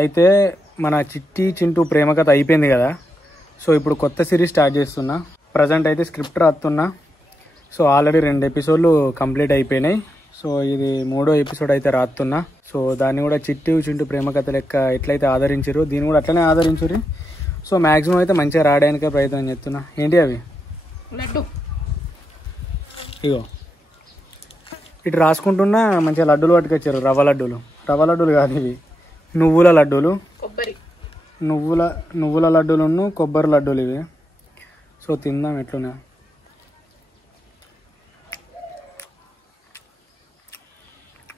అయితే మన చిట్టి చింటూ ప్రేమ కథ అయిపోయింది కదా. సో ఇప్పుడు కొత్త సిరీస్ స్టార్ట్ చేస్తున్నా. ప్రజెంట్ అయితే స్క్రిప్ట్ రాస్తున్నా. సో ఆల్రెడీ 2 ఎపిసోడ్లు కంప్లీట్ అయిపోయినాయి. సో ఇది 3వ ఎపిసోడ్ అయితే రాస్తున్నా. సో దాన్ని కూడా చిట్టి చింటూ ప్రేమ కథ లెక్క ఎట్లయితే ఆదరించారు దీన్ని కూడా అట్లనే ఆదరించారు. సో మ్యాక్సిమం అయితే మంచిగా రాయడానికే ప్రయత్నం చేస్తున్నా. ఏంటి అవి లడ్డు, ఇగో ఇటు రాసుకుంటున్నా. మంచిగా లడ్డూలు పట్టుకొచ్చారు. రవ్వ లడ్డూలు కాదు ఇవి, నువ్వుల లడ్డూలు. నువ్వుల లడ్డూలు, కొబ్బరి లడ్డూలు ఇవి. సో తిందాం ఎట్లున్నా.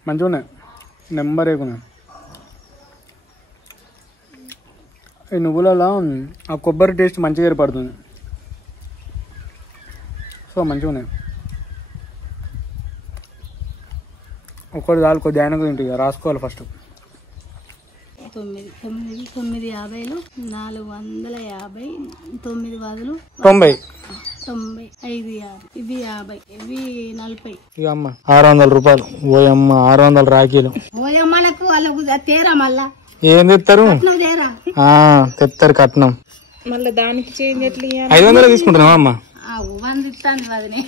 మంచిగా ఉన్నాయి, నెంబర్ ఎక్కున్నాయి. ఈ నువ్వులలో ఆ కొబ్బరి టేస్ట్ మంచిగా ఏర్పడుతుంది. సో మంచిగా ఉన్నాయి. ఒక్కటి చాలు, కొద్ది ఆయన గురించి రాసుకోవాలి. ఫస్ట్ 950 450 9 బదులు 90 5 ఇవి 50 ఇవి 40. ఇక అమ్మ 600 రూపాయలు. ఓయమ్మ 600 రాఖీలు. ఓయమ్మలకు వాళ్ళకు తేరా మళ్ళా ఏం తెస్తారు? తెస్తారు కట్నం. మళ్ళీ దానికి చేంజ్ ఎట్లా 500 తీసుకుంటున్నావా అమ్మ? 100 ఇస్తాను వదినే.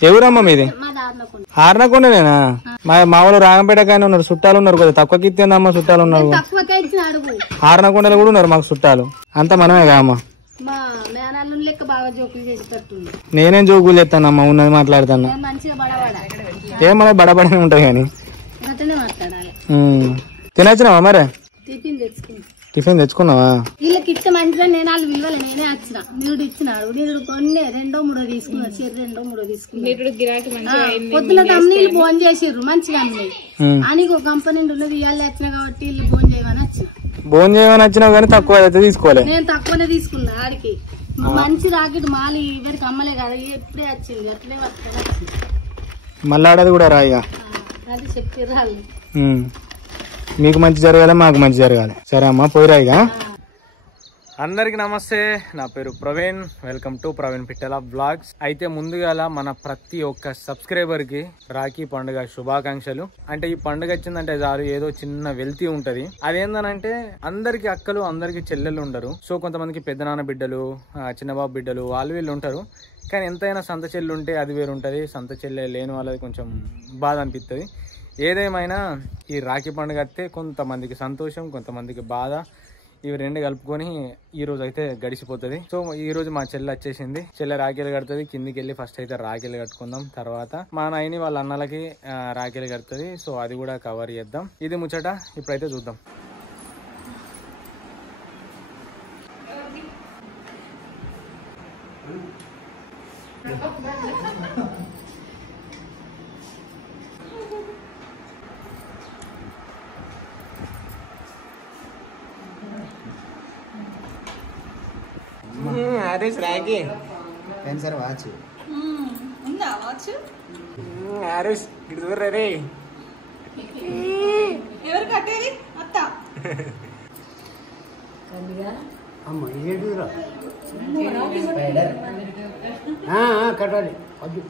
ఎవరమ్మా మీది? ఆర్నకొండనేనా? మా వాళ్ళు రాగంపేట కానీ ఉన్నారు, చుట్టాలు ఉన్నారు కదా. తక్కువకి ఇస్తేందమ్మా, చుట్టాలు ఉన్నారు. ఆర్నకొండలో కూడా ఉన్నారు మాకు చుట్టాలు. అంతా మనమే కదా అమ్మా. నేనేం జోకులు చేస్తానమ్మా, ఉన్నది మాట్లాడతాను. ఏమన్నా బడబడనే ఉంటాయి కానీ. తినచ్చినావా మరి? టిఫిన్ తెచ్చుకున్నావా? వీళ్ళకి ఇస్తే మంచిగా నేను వాళ్ళు విలువలే నేనే వచ్చిన. వీడు ఇచ్చినాడు, వీడు కొన్ని 2-3 తీసుకున్నారు. 2-3 తీసుకున్నారు. పొద్దున తమ్ముళ్ళు ఫోన్ చేసిర్రు మంచిగా అని ఒక కంపెనీ ఇవాళ వచ్చిన కాబట్టి వీళ్ళు ఫోన్ చేయమని వచ్చిన. ఫోన్ చేయమని వచ్చినావు కానీ తక్కువ అయితే తీసుకోవాలి. నేను తక్కువనే తీసుకున్నా. ఆడికి మంచి రాకెట్ మాలి ఎవరికి అమ్మలే కదా, ఎప్పుడే వచ్చింది అట్లే వచ్చింది. మళ్ళీ ఆడది కూడా రాయిగా అది చెప్పారు వాళ్ళు. మీకు మంచి జరగాలి, మాకు మంచి జరగాలి. సరే అమ్మా, పోయిరాయిగా. అందరికి నమస్తే, నా పేరు Praveen. Welcome to Praveen Pittala blogs. అయితే ముందుగా మన ప్రతి ఒక్క సబ్స్క్రైబర్ కి రాఖీ పండుగ శుభాకాంక్షలు. అంటే ఈ పండుగ వచ్చిందంటే చాలు ఏదో చిన్న వెల్తీ ఉంటది. అదేందనంటే అందరికి అక్కలు, అందరికి చెల్లెళ్ళు ఉండరు. సో కొంతమందికి పెద్దనాన్న బిడ్డలు, చిన్నబాబు బిడ్డలు వాళ్ళు వీళ్ళు ఉంటారు. కానీ ఎంతైనా సంత చెల్లు ఉంటే అది వేరు ఉంటుంది. సంత చెల్లె లేని వాళ్ళది కొంచెం బాధ అనిపిస్తుంది. ఏదేమైనా ఈ రాఖీ పండుగ అయితే కొంతమందికి సంతోషం, కొంతమందికి బాధ. ఇవి 2 కలుపుకొని ఈ రోజు అయితే గడిచిపోతుంది. సో ఈ రోజు మా చెల్లె వచ్చేసింది. చెల్లె రాఖీలు కడుతుంది. కిందికి వెళ్ళి ఫస్ట్ అయితే రాఖీలు కట్టుకుందాం. తర్వాత మా నాయని వాళ్ళ అన్నలకి రాఖీలు కడుతుంది. సో అది కూడా కవర్ చేద్దాం. ఇది ముచ్చట ఇప్పుడైతే చూద్దాం. రాఖీ సార్ వాచ్ ఉందా వాచ్? రే ఎవరు కట్టేది? అత్త అమ్మ ఏడురా కట్టాలి. వద్దు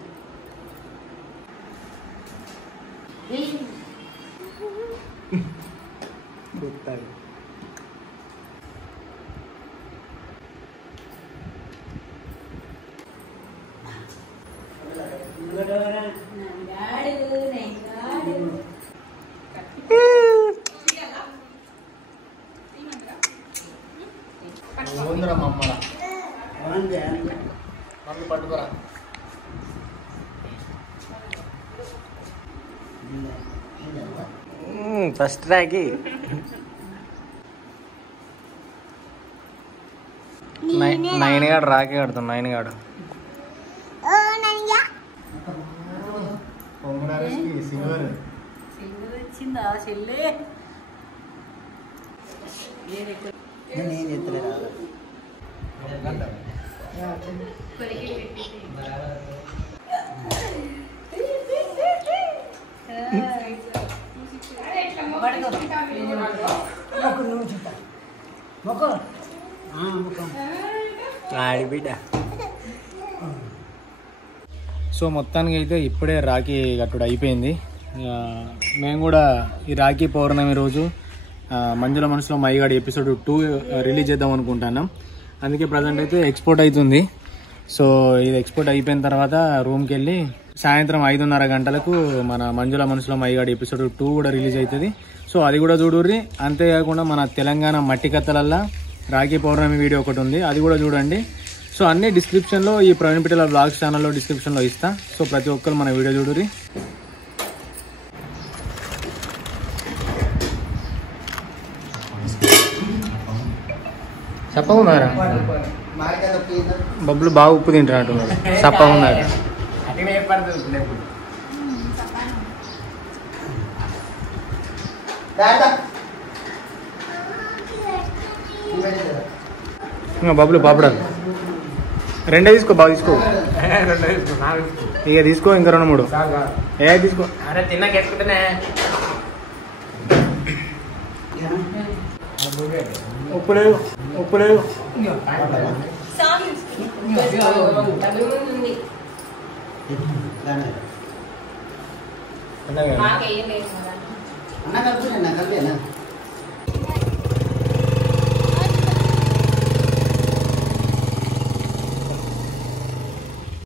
పట్టుకోరా. ఫస్ట్ రాఖీ నైన్గాడు రాఖీ కడుతుంది. నైన్గాడు వచ్చిందా చెల్లె? నేను చెప్తలే రాదు. బిడ్డ. సో మొత్తానికి అయితే ఇప్పుడే రాఖీ కట్టుడు అయిపోయింది. మేము కూడా ఈ రాఖీ పౌర్ణమి రోజు మంజుల మనసులో మైగాడి ఎపిసోడ్ 2 రిలీజ్ చేద్దాం అనుకుంటున్నాం. అందుకే ప్రజెంట్ అయితే ఎక్స్పోర్ట్ అవుతుంది. సో ఇది ఎక్స్పోర్ట్ అయిపోయిన తర్వాత రూమ్కి వెళ్ళి సాయంత్రం 5:30 గంటలకు మన మంజుల మనసులో మైగాడి ఎపిసోడ్ 2 కూడా రిలీజ్ అవుతుంది. సో అది కూడా చూడుర్రి. అంతేకాకుండా మన తెలంగాణ మట్టి కథలల్లా రాఖీ పౌర్ణమి వీడియో ఒకటి ఉంది, అది కూడా చూడండి. సో అన్ని డిస్క్రిప్షన్లో ఈ ప్రవీణ్ పిట్టెల బ్లాగ్స్ ఛానల్లో డిస్క్రిప్షన్లో ఇస్తా. సో ప్రతి ఒక్కరు మన వీడియో చూడుర్రి. చప్పగా ఉన్నారా బబ్బులు? బాగా ఉప్పు తింటున్నట్టు చప్పగా ఉన్నారు. ఇంకా బబ్బులు పాపడాలు రెండే తీసుకో, బాగా తీసుకో. ఇక తీసుకో, ఇంకా 2-3 తీసుకో. అరే తిన్నాకెట్టుకుంటేనే ఉప్పు లేదు, ఉప్పు లేదు. అన్న కలిపేనా